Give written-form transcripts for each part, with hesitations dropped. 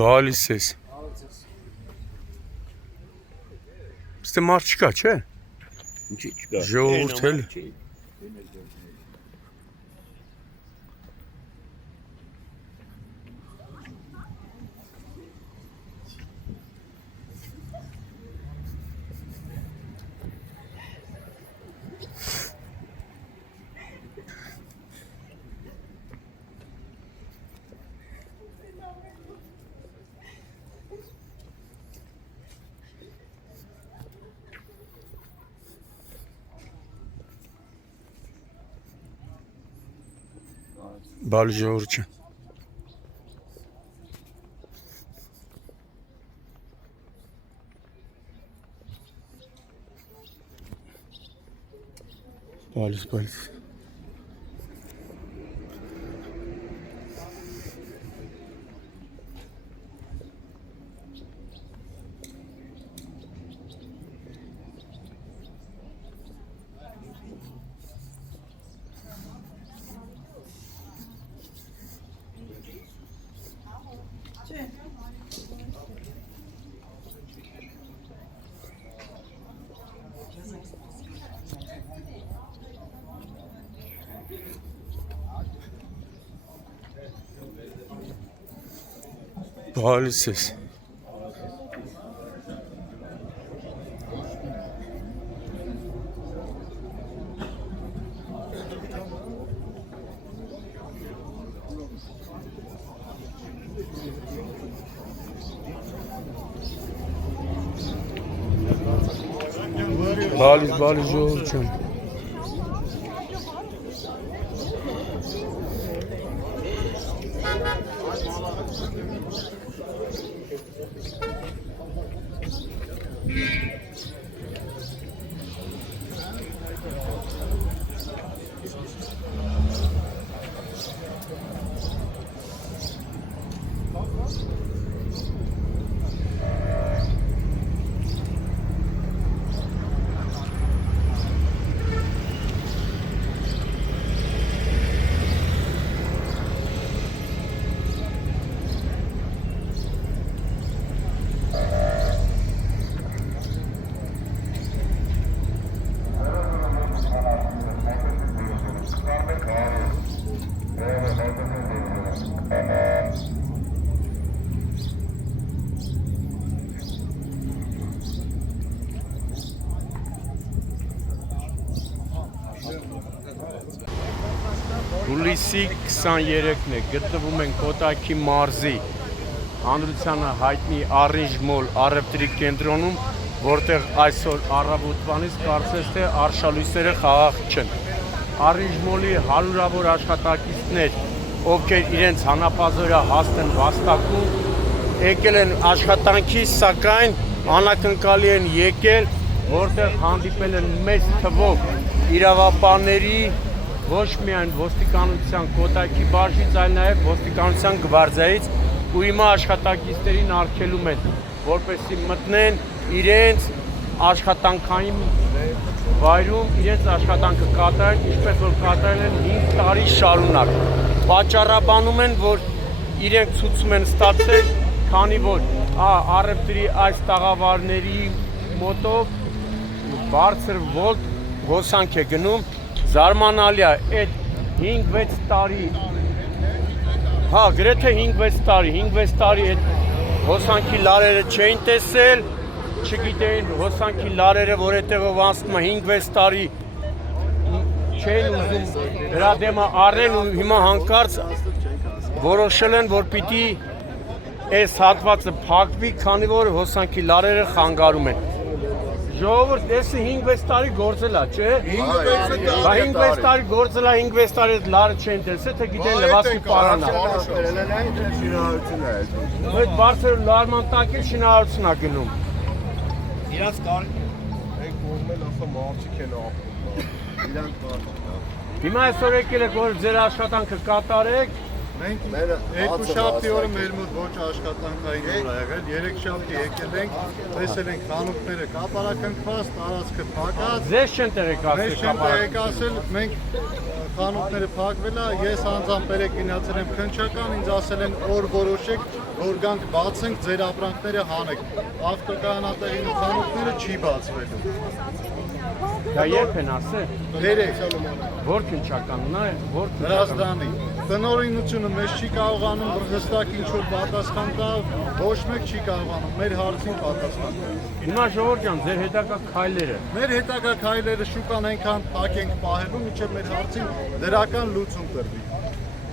Բալիս ես։ Ստե մարդ չկա, չէ։ Ինչի չկա։ Ժողովուրդ էլ։ Բալի ժողովուրդ չէ։ Բալիս։ Բալիս ես։ Բալիս ժողովուրդ չէ։ Հուլիսի 23-ն է, գտնվում են Կոտայքի մարզի հանրությանը հայտնի Orange Mall առևտրի կենտրոնում, որտեղ այսօր առավոտվանից կարծես թե արշալույսերը խաղաղ չեն։ Orange Mall-ի հարյուրավոր աշխատակիցներ, ովքեր իրենց հանապազօրյա հաստ են վաստակում, եկել են աշխատանքի, սակայն անակնկալի են եկել, որտեղ հանդիպել են մեծ թվով իրավապահների, ոչ միայն ոստիկանության Կոտայքի բաժնից, այլ նաև ոստիկանության գվարդիայից ու հիմա աշխատակիցներին արգելում են, որպեսզի մտնեն իրենց աշխատանքային վայրում, իրենց աշխատանքը կատարեն, ինչպես որ կատարել են 5 տարի շարունակ։ Պատճառաբանում են, որ իրենք ցույցում են ստացել, քանի որ առևտրի այս տաղավարների մոտով բարձր վոլտ հոսանք է գնում։ Զարմանալի է, այդ 5-6 տարի, գրեթե 5-6 տարի այդ հոսանքի լարերը չէին տեսել, չգիտեին հոսանքի լարերը, որ այդտեղով անցնում է 5-6 տարի չէին ուզում դրա դեմը առեն ու հիմա հանկարծ որոշել են, որ պիտի այս հատվածը փակվի, քանի որ հոսանքի լարերը խանգարում են։ Ժողովուրդ, դեսը 5-6 տարի գործել է, չէ՞։ 5-6 տարի գործել է, 5-6 տարի լարը չեն տեսել, թե գիտեն լվացքի պարանա։ Այդ բարձր լարման տակ էլ շինարարություն է գնում։ Իրանց ենք որմել ասա մարդիկ են ապրում։ Իրանց Հիմա այսօր եկել եք, որ ձեր աշխատանքը կատարեք, Մենք երկու շաբթի օրը մեր մոտ ոչ աշխատանքային օր ա եղել, երեք շաբթի եկել ենք, տեսել ենք խանութները կապարակնքված, տարածքը փակած։ Ձեզ չեն տեղեկացել Մեզ չեն տեղեկացել, մենք խանութները փակվել ա, ես անձամբ երեք գնացել եմ քննչական, ինձ ասել են օր որոշեք, որ գանք բացենք, ձեր ապրանքները հանեք։ Ավտոկայանատեղին ու խանութները չի բացվելու։ Դա երբ են ասել։ Երեք Որ քննչականն է, որ Հրազդանի տնօրինությունը մեզ չի կարողանում հստակ ինչ-որ պատասխան տալ, ոչ մեկ չի կարողանում մեր հարցին պատասխան տալ։ Հիմա ժողովուրդ ջան, ձեր հետագա քայլերը։ Մեր հետագա քայլերը շուկան այնքան փակ ենք պահելու, մինչև մեր հարցին դրական լուծում տրվի։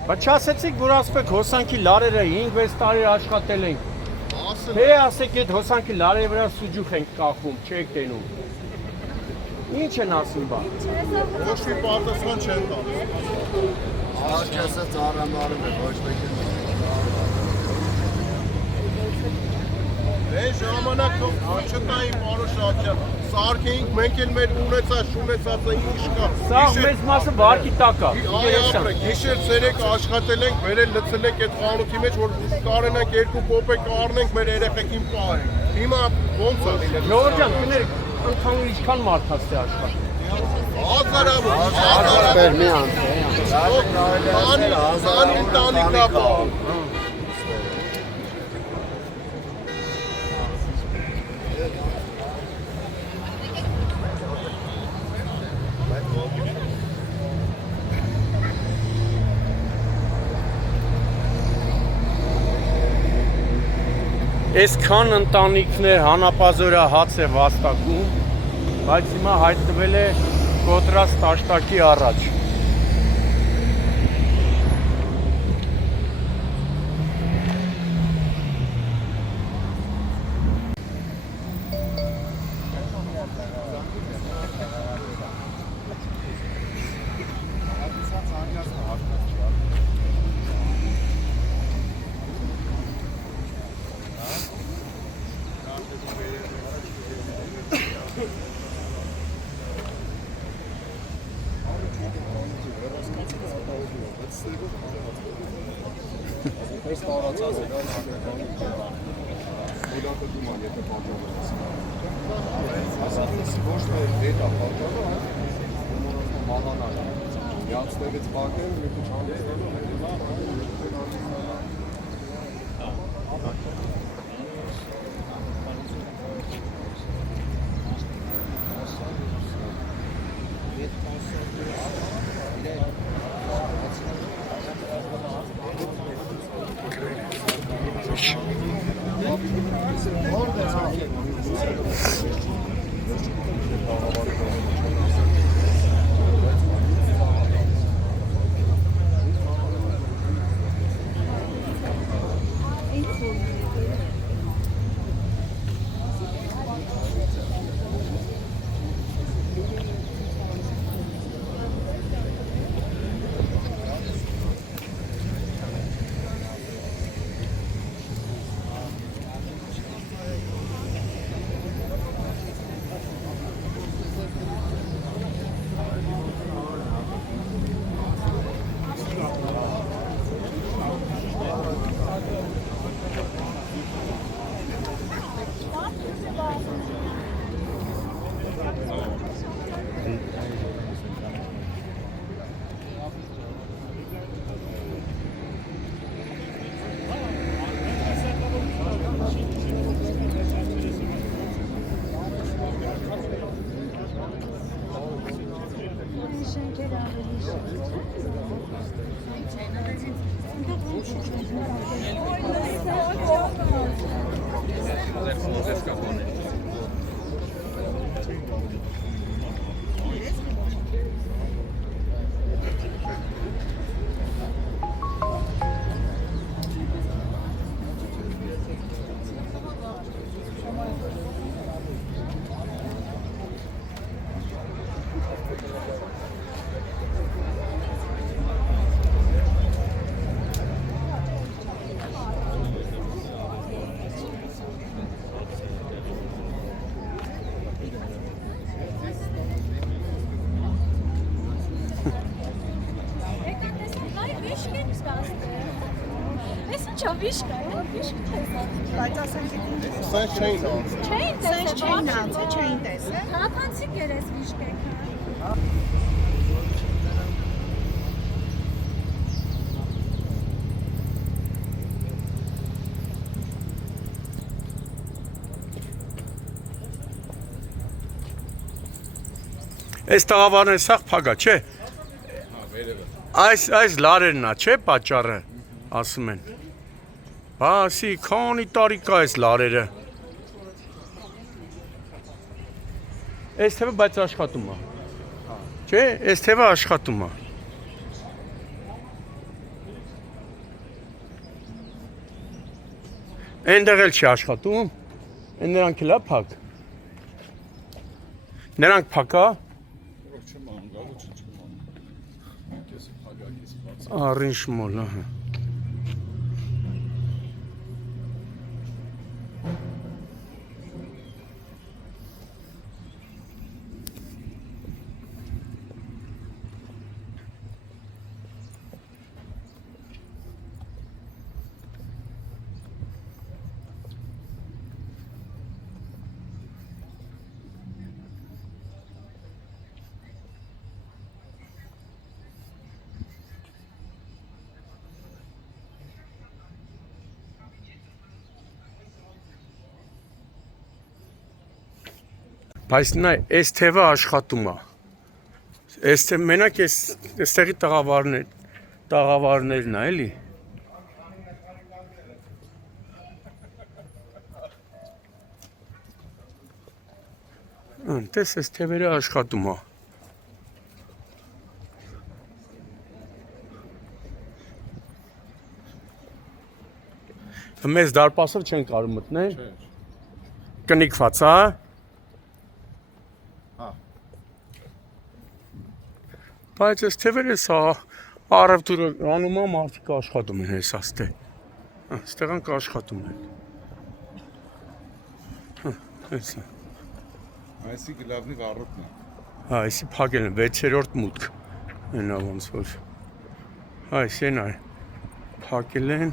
Բայց չասեցիք, որ ասեք հոսանքի լարերը 5-6 տարի աշխատել ենք։ Թե ասեք այդ հոսանքի լարերի վրա սուջուխ ենք կախում, չեք տենում։ Ինչ են ասում բա։ Ոչ մի պատասխան չեն տալիս։ Աչքեսը ծառամարում է, ոչ մեկ է։ Դե ժամանակ չտային պարոն Շահյան, սարքեինք մենք էլ մեր ունեցած, շունեցածը ինչ կա։ Սա մեծ մասը վարկի տակ է։ Գիշեր ցերեկ աշխատել ենք, վերել լցել ենք այդ խանութի մեջ, որ կարենանք 2 կոպեկ առնենք, մեր երեխեքին պահենք։ Հիմա ո՞նց է լինել։ Ժողովուրդ ջան, կներեք, ընդհանուր ինչքան մարդաց է աշխատում։ Հազարավոր մի ընտանիքա պահում։ Այսքան ընտանիքներ հանապազորա հաց է վաստակում, բայց հիմա հայտնվել է կոտրած տաշտակի առաջ։ Չէ, վիշկ է, Բայց ասենք Սենց չէին անցել։ չէին սենց տեսել, չէին անցել, չէին տեսել։ Քաղաքացիք էր այս վիշկը։ Այս տաղավարն սաղ փագա, չէ։ Այս լարերն է, չէ, պատճառը, ասում են։ Բասի, քանի տարի կա այս լարերը։ Այս թևը բայց աշխատում է։ Չէ, այս թևը աշխատում է։ Այնտեղ էլ չի աշխատում։ Այն նրանք էլ է փակ։ Նրանք փակ է։ Առին շմոլ, ահա։ Բայց նա այս թևը աշխատում է։ Այս թևը մենակ այստեղի տաղավարներն է, էլի։ Տես այս թևերը աշխատում է։ Մեզ դարպասով չեն կարող մտնել։ Կնիկված, հա։ Բայց այս թևերը սա առևտուրը անում է, մարդիկ աշխատում են այս աստե։ Ստեղանք աշխատում են։ Այսը։ Այսի գլավնի վառոտն է։ Հա, այսի փակել են 6-րդ մուտք։ Այնա ոնց որ։ Այսին այ փակել են։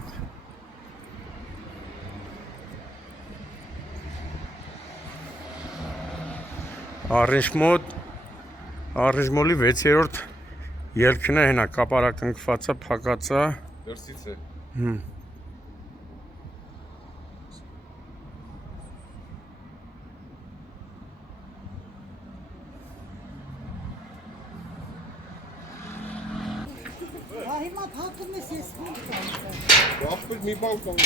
Առնժմոլի 6-րդ ելքն է հենա, կապարակնքված է, փակած է։ Դրսից է։ Հիմա փակում ես ես ո՞նց կանցեմ։ Ապր մի բան կան։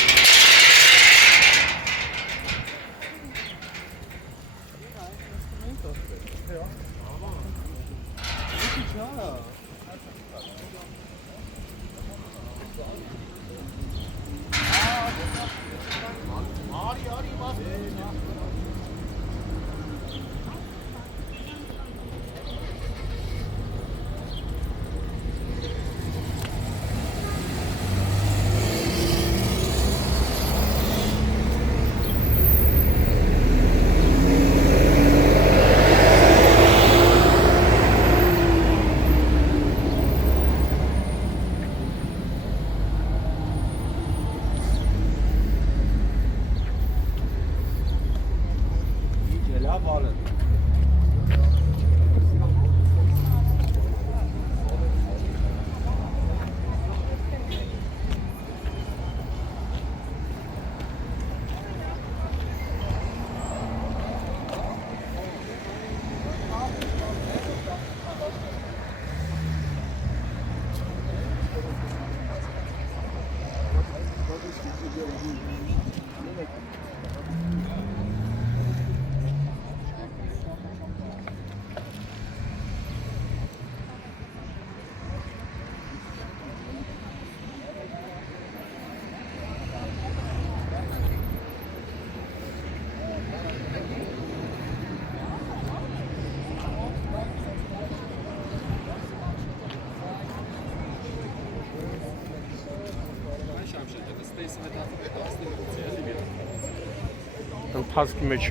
Ընթացքի մեջ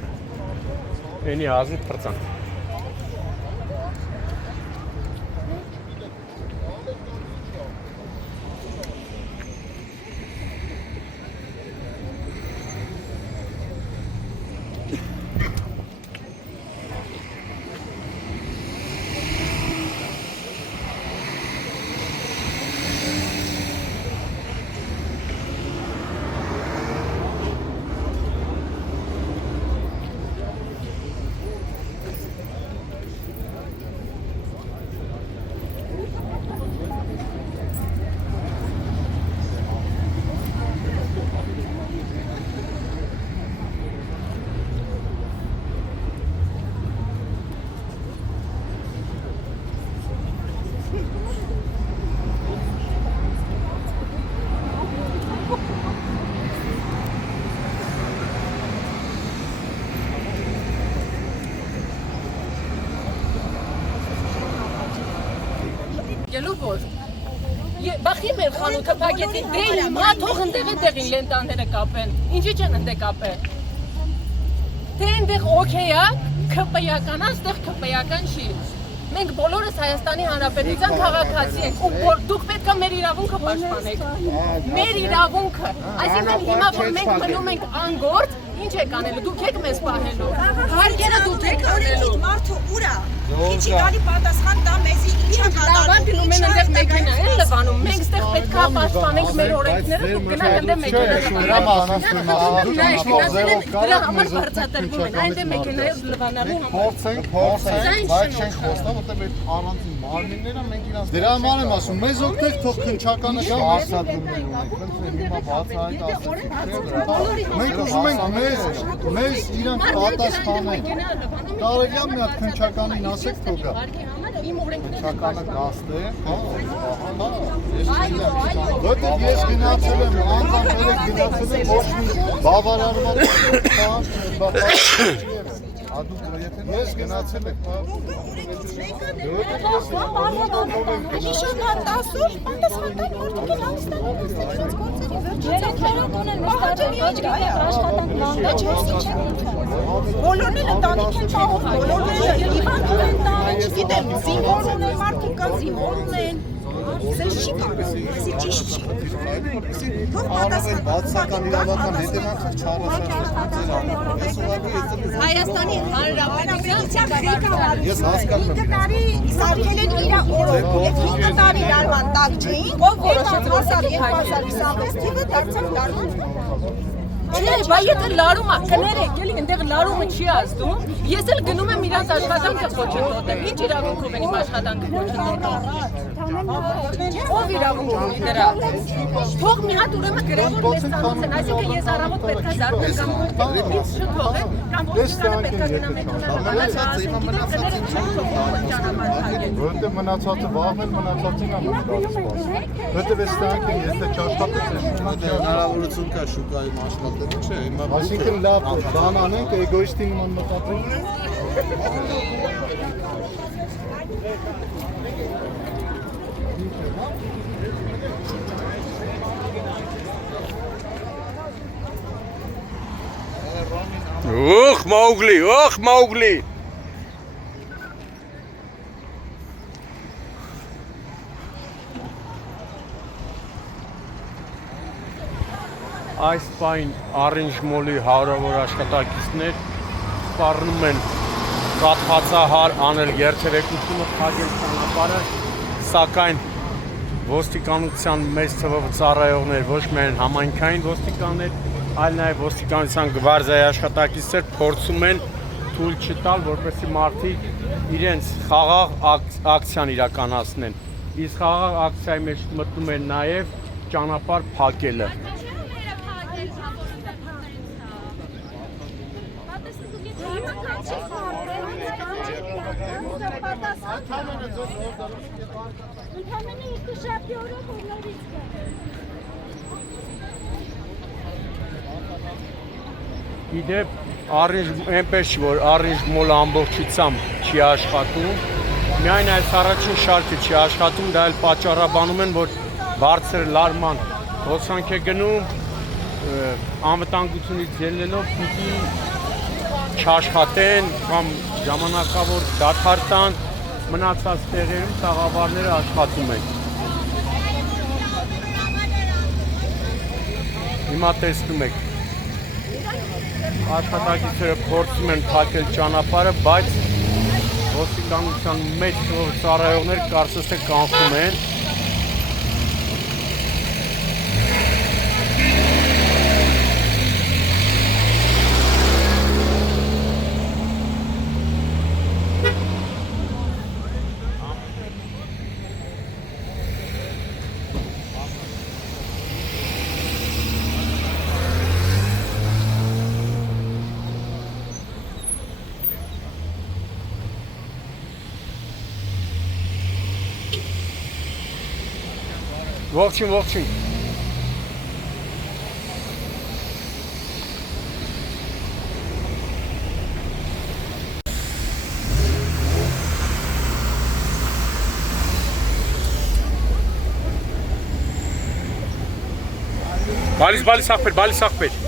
էնի հազիվ պրծան։ փակելու որ բախի մեր խանութը փակեցի դե հիմա թող ընդեղ տեղին լենտաները կապեն ինչի չեն ընդեղ կապել դե ընդեղ օքեյ է քպեական է այստեղ քպեական չի մենք բոլորս Հայաստանի Հանրապետության քաղաքացի ենք ու դուք պետք է մեր իրավունքը պաշտպանեք մեր իրավունքը այսինքն հիմա որ մենք մնում ենք անգործ ինչ եք անելու դուք եք մեզ պահելու հարկերը դուք եք անելու Մարդը ուր է Ինչի գալի պատասխան տա մեզի ինչ է Լավան դնում են այնտեղ մեքենա են լվանում մենք ստեղ պետք է պաշտպանենք մեր օրենքները դուք գնաք այնտեղ մեքենա դրա համար բարձրատրվում են այնտեղ մեքենայով լվանալու համար փորձենք բայց չենք խոստա որտեղ այդ առանձին մարմինները մենք իրանց դրա համար եմ ասում մեզ օգնեք թող քնչականը գա հարցադրումներ ունենք խնդրեմ հիմա բացահայտ ասեցիք մենք ուզում ենք մեզ իրանք պատասխանեն կարելի է մի հատ քնչականին ասեք թող գա քնչականը գաստե որտեղ ես գնացել եմ անձամբ երեք գնացել եմ ոչ մի բավարարված ես գնացել եք Բոլորն էլ ընտանիք են պահում, բոլորն էլ իվանք են տան, չգիտեմ, զինվոր ունեն, մարդիկ կան զինվոր ունեն, սենց չի կարող, սի ճիշտ չի։ Թող պատասխան, բացական իրավական հետևանքով Հայաստանի Հանրապետության ղեկավարությունը ես հասկանում եմ 5 տարի սարքել են իրա օրով, և 5 տարի լարման տակ չէին, ով որոշեց որ սա 2026 թիվը դարձավ լարման Չէ, բա եթե լարումը կներեք, էլի այնտեղ լարումը չի ազդում, ես էլ գնում եմ իրանց աշխատանքը խոչընդոտեմ, ինչ իրավունքով են իմ աշխատանքը խոչընդոտում Ով իրավունք ունի դրա Թող մի հատ ուրեմն գրեվոր մեզ ծանոթ են, այսինքն ես առավոտ պետք է զարթեմ կամ ինձ չթողեն, կամ ոստիկանը պետք է գնա մեքենա որտեղ մնացածը վաղն մնացածին է որտեղ ես տանք եթե չաշխատես հնարավորություն կա շուկայում աշխատելու չէ հիմա Այսինքն լավ բան անենք էգոիստի նման մտածենք Օխ Մաուգլի Այս պայն Orange Mall-ի հարյուրավոր աշխատակիցներ սպառնում են կաթվածահար անել երթևեկությունը փակել ճանապարհը, սակայն ոստիկանության մեծ թվով ծառայողներ ոչ միայն համայնքային ոստիկաններ, այլ նաև ոստիկանության գվարդիայի աշխատակիցներ փորձում են թույլ չտալ, որպեսզի մարդիկ իրենց խաղաղ ակցիան իրականացնեն։ Իսկ խաղաղ ակցիայի մեջ մտնում է նաև ճանապարհ փակելը։ Ընդհանրապես իսկ շաբթի օրը նորից կա։ Իդեպ այնպես չի, որ Orange Mall-ը ամբողջությամբ չի աշխատում, միայն այս առաջին շարքը չի աշխատում, դա էլ պատճառաբանում են, որ բարձր լարման հոսանք է գնում, անվտանգությունից ելնելով պիտի չաշխատեն կամ ժամանակավոր դադար տան, մնացած տեղերում տաղավարները աշխատում են։ Հիմա տեսնում եք, աշխատակիցները փորձում են փակել ճանապարհը, բայց ոստիկանության մեծ թվով ծառայողներ կարծես թե կանխում են։ Ողջույն։ Բալիս ախպեր։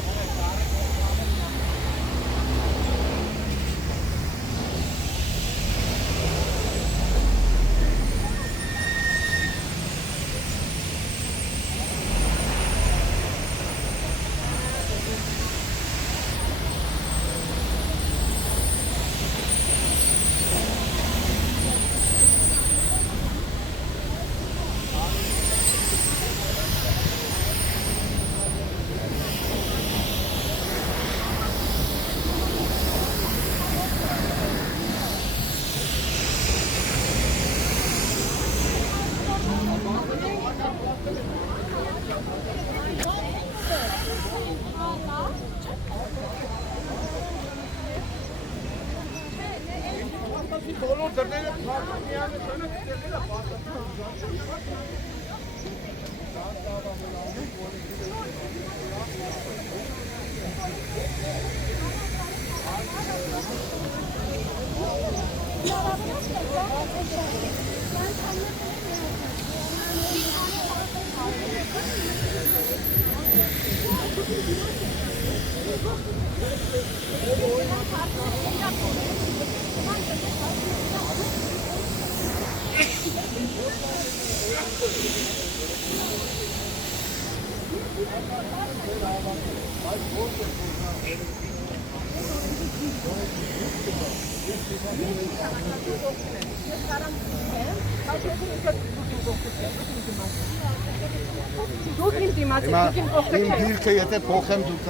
Դուք ինձ դիմացի, դուք իմ կողքը Իմ չեք։ դիրքը եթե փոխեմ դուք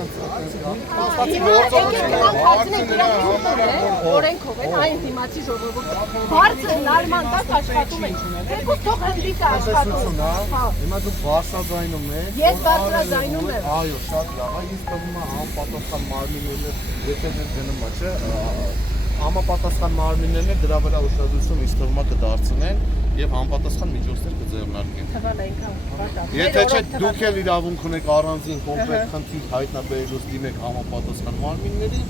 Օրենքով են այն դիմացի ժողովուրդը բարձր հնարման տակ աշխատում են։ Թեկուզ թող հնդիկը աշխատում։ Հիմա դուք բարձրաձայնում եք։ Ես բարձրաձայնում եմ։ Այո, շատ լավ։ Այս թվում է անպատասխան մարմինները, եթե դեր գնում է, չէ, համապատասխան մարմիններն դրա վրա ուշադրություն ինձ թվում է կդարձնեն եւ համապատասխան միջոցներ կձեռնարկեն։ Թվալ այնքան։ Եթե չէ դուք էլ իրավունք ունեք առանձին կոնկրետ խնդիր հայտնաբերելուց դիմեք համապատասխան մարմինների,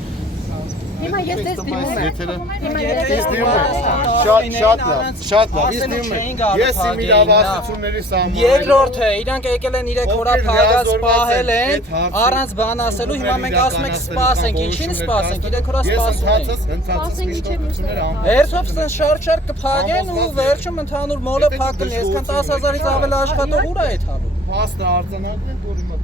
Հիմա ես դες դիմում եմ։ Հիմա ես դες դիմում եմ։ Շատ լավ, ես դիմում եմ։ Ես իմ իրավասությունների սահմանները։ Երկրորդը, իրանք եկել են իրեք հորա փագած սպահել են, առանց բան ասելու, հիմա մենք ասում ենք սպասենք, ինչին սպասենք, իրեք հորա սպասում են։ Ընդհանրապես միջոցները Հերթով շարք կփագեն ու վերջում ընդհանուր մոլը փակեն, այսքան 10,000-ից ավել աշխատող ուր է այդ հալու։ փաստը արձանագրեն, որ հիմա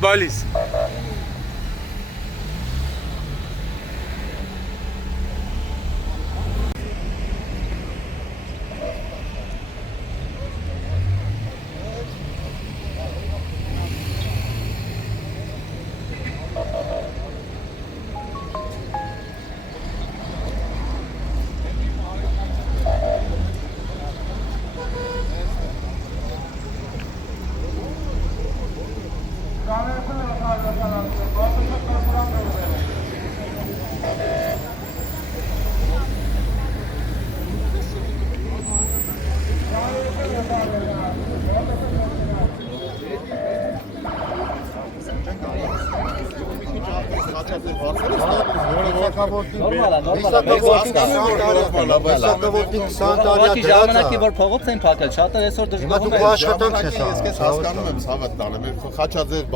Բալիս։ Ուղղակի ժամանակի որ փողոց են փակել, շատը այսօր դժգոհում են։ աշխատանք ես հասկանում եմ, ցավդ տանը, մեր Խաչաձև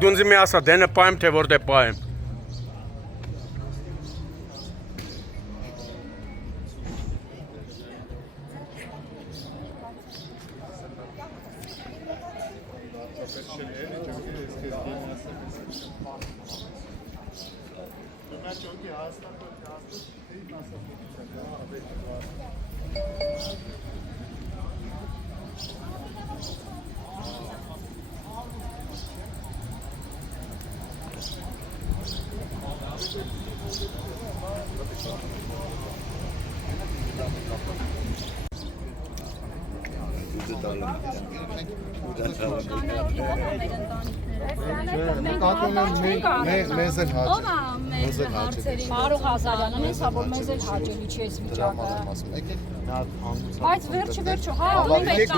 Դունձի մի ասա, դենը պայեմ, թե որտե պայեմ։ Մեզ էլ հաճ։ Ֆարուղ Ղազարյանը ինձ որ մեզ էլ հաճելի չի այս վիճակը։ Բայց վերջը, հա, մենք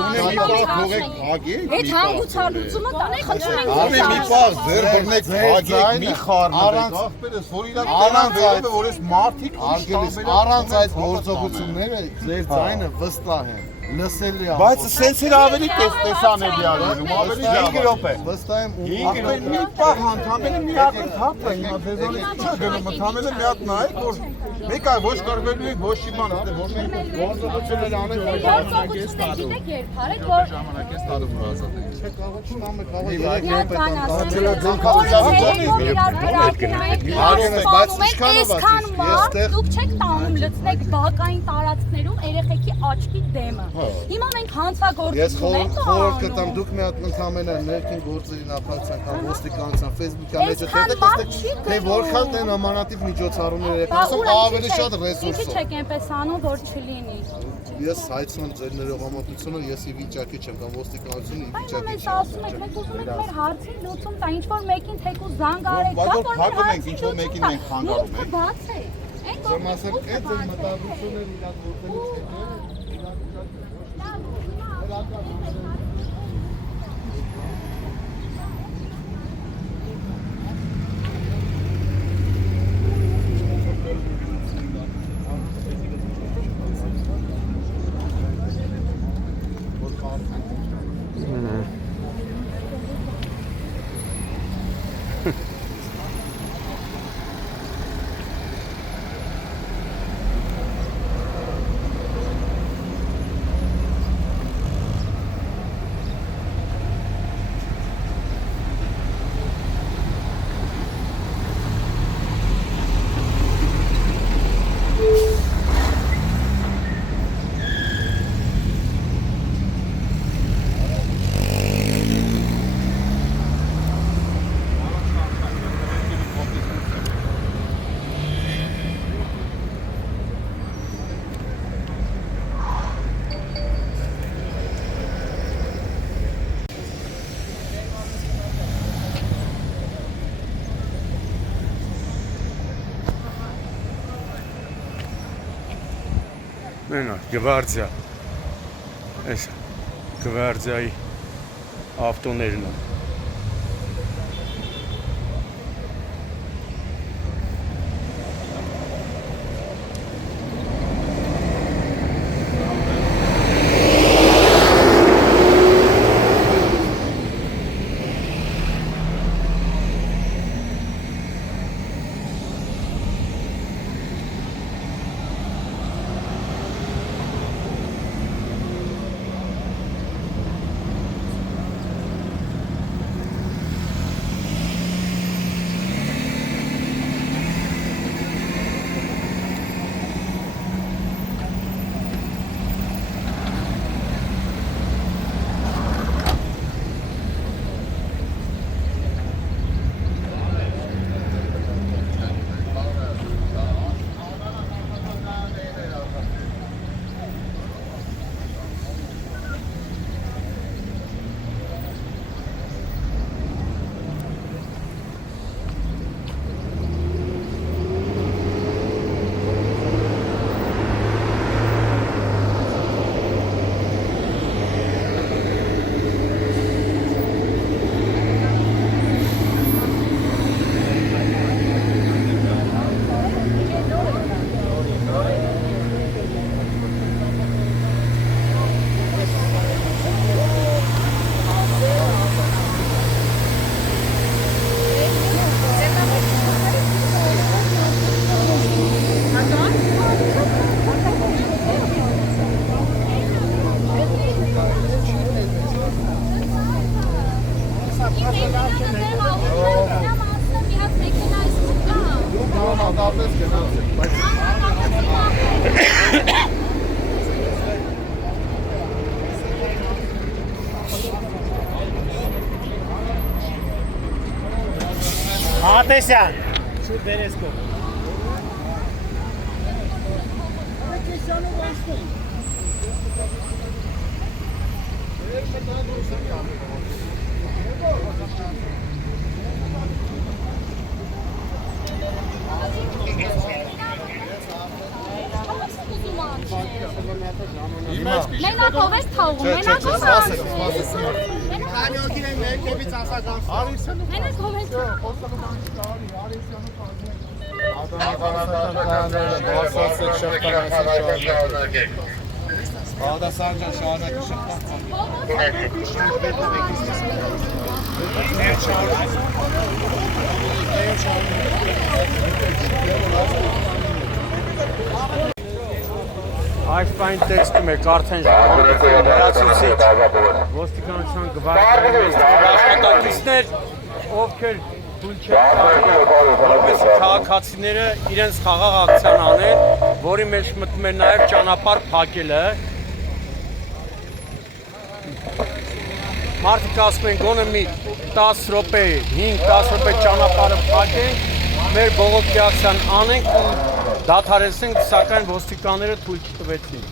այդ հանգուցալուծումը տանենք, խնդրում ենք։ Ամեն մի պահ ձեր բռնեք, հագեք, մի խառնեք, ախպերս, որ իրան կանան վերում է, որ ես մարդիկ առանց այդ գործողությունները ձեր ձայնը վստահ են։ Լսելի է։ Բայց սենց էլ ավելի տեսանելի է լինում, ավելի լավ։ 5 րոպե։ Վստահ եմ ու մի պահ հանդամելը մի հատ թափ է, հիմա դեզոնից չի գնում, ընդամելը մի հատ նայեք, որ մեկ այ ոչ կարվելու եք, ոչ իման, որ մենք գործողություններ անենք, Գիտեք երբ արեք, որ ժամանակես տալու ազատենք։ Դուք չեք տանում լցնեք բակային տարածքներում երեխեքի աչքի դեմը։ Հիմա մենք հանցագործություն ենք խորհուրդ կտամ դուք մի հատ ընդամենը ներքին գործերի նախարարության կամ ոստիկանության Facebook-յան մեջ տեսեք թե որքան դեն ամանատիվ միջոցառումներ եք ասում ավելի շատ ռեսուրս։ Ինչի՞ չեք այնպես անում, որ չլինի։ Ես հայցնում ձեր ներողամտությունը, ես ի վիճակի չեմ կամ ոստիկանությունը ի վիճակի չեմ։ Ասում եք, մենք ուզում ենք մեր հարցին լուծում տա, ինչ որ մեկին թեկուզ զանգ արեք, բայց որ փակում ենք, ինչ որ մեկին մենք խանգարում ենք։ Բաց է։ Ձեր մասը այդ ձեր մտադրությունները իրականորոշելուց հետո Մենա, գվարդիա։ Այս գվարդիայի ավտոներն են։ Ատեսյան, շուտ բերեսկով։ Մենակ ով ես թաղում, մենակ ով ես Քանյոգին են մեկտեվից ասագանց։ Մենակ ով ես Ադասանջան շարունակի Այս բան տեքստում եք արդեն լրացուցիչ ոստիկանության գվարդիայի աշխատակիցներ, ովքեր թույլ չեն տալի, որպեսզի քաղաքացիները իրենց խաղաղ ակցիան անեն, որի մեջ մտնում է նաև ճանապարհ փակելը։ Մարդիկ ասում են գոնե մի 10 րոպե, 5-10 րոպե ճանապարհը փակենք, մեր բողոքի ակցիան անենք ու դադարեցնենք, սակայն ոստիկանները թույլ չտվեցին։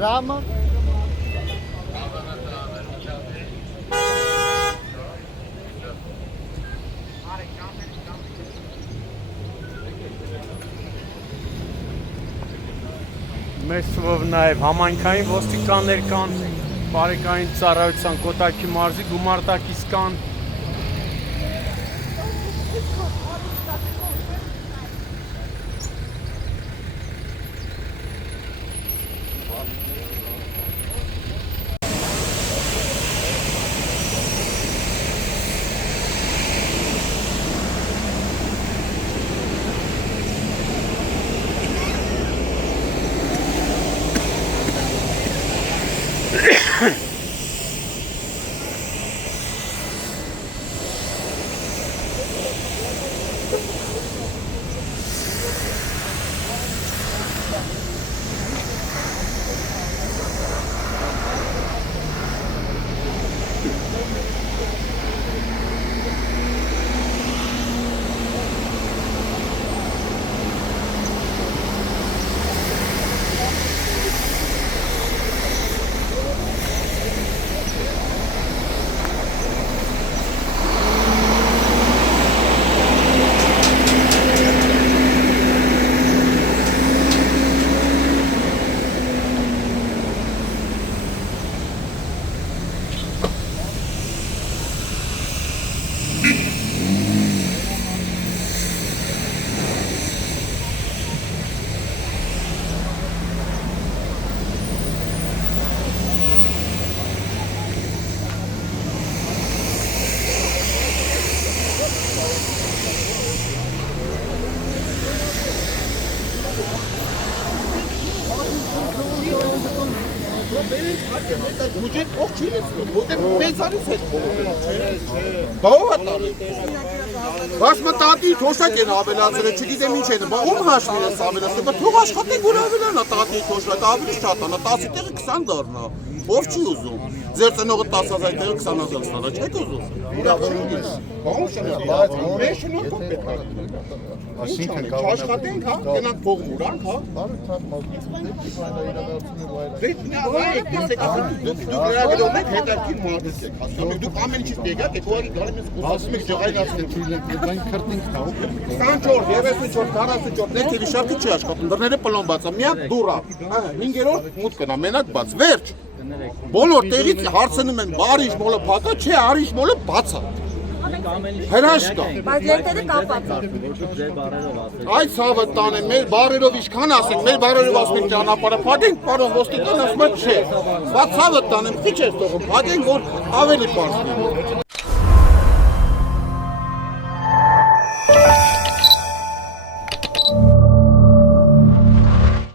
Ռամը Մեծ թվով նաև համայնքային ոստիկաններ կան, բարեկային ծառայության Կոտայքի մարզի գումարտակից կան։ Բյուջետ ով չի լսում, որտեղ մեծանից հետ փողոքել։ Բավա տալի։ Բայց մտածի թոշակ են ավելացրել, չգիտեմ ինչ են, ում հաշվին ես ավելացրել, բայց թող աշխատենք որ ավելանա տատի թոշակ, ավելի շատ անա, 10-ի տեղը 20 դառնա։ Ով չի ուզում։ Ձեր ծնողը 10,000 տեղը 20,000 ստանա, չեք ուզում։ Այսինքն աշխատենք, հա, գնանք փող ուրանք, հա։ Դուք գրավելով եք հետաքրքիր մարդիկ եք, հասկանում եք, դուք ամեն ինչից եկաք, եք ուղղակի գալիս մեզ խոսում եք ջղայնացնել։ Մենք քրտինք տա։ 24, 34, 44, ներքևի շարքը չի աշխատում, դռները պլոմբաց է, միակ դուռ է, 5-րդ մուտք կնա, մենակ բաց, վերջ։ Բոլոր տեղից հարցնում են, բարիշ մոլը փակա, չէ, արիշ մոլը բաց է։ Հրաշք կա։ Բայց լենտերը կապած է։ Այդ ցավը տանեն, մեր բարերով ինչքան ասենք, մեր բարերով ասում ենք ճանապարհը փակենք, պարոն ոստիկան ասում է չէ։ Բայց ցավը տանեն, քիչ է թողում, փակենք, որ ավելի բարձր լինի։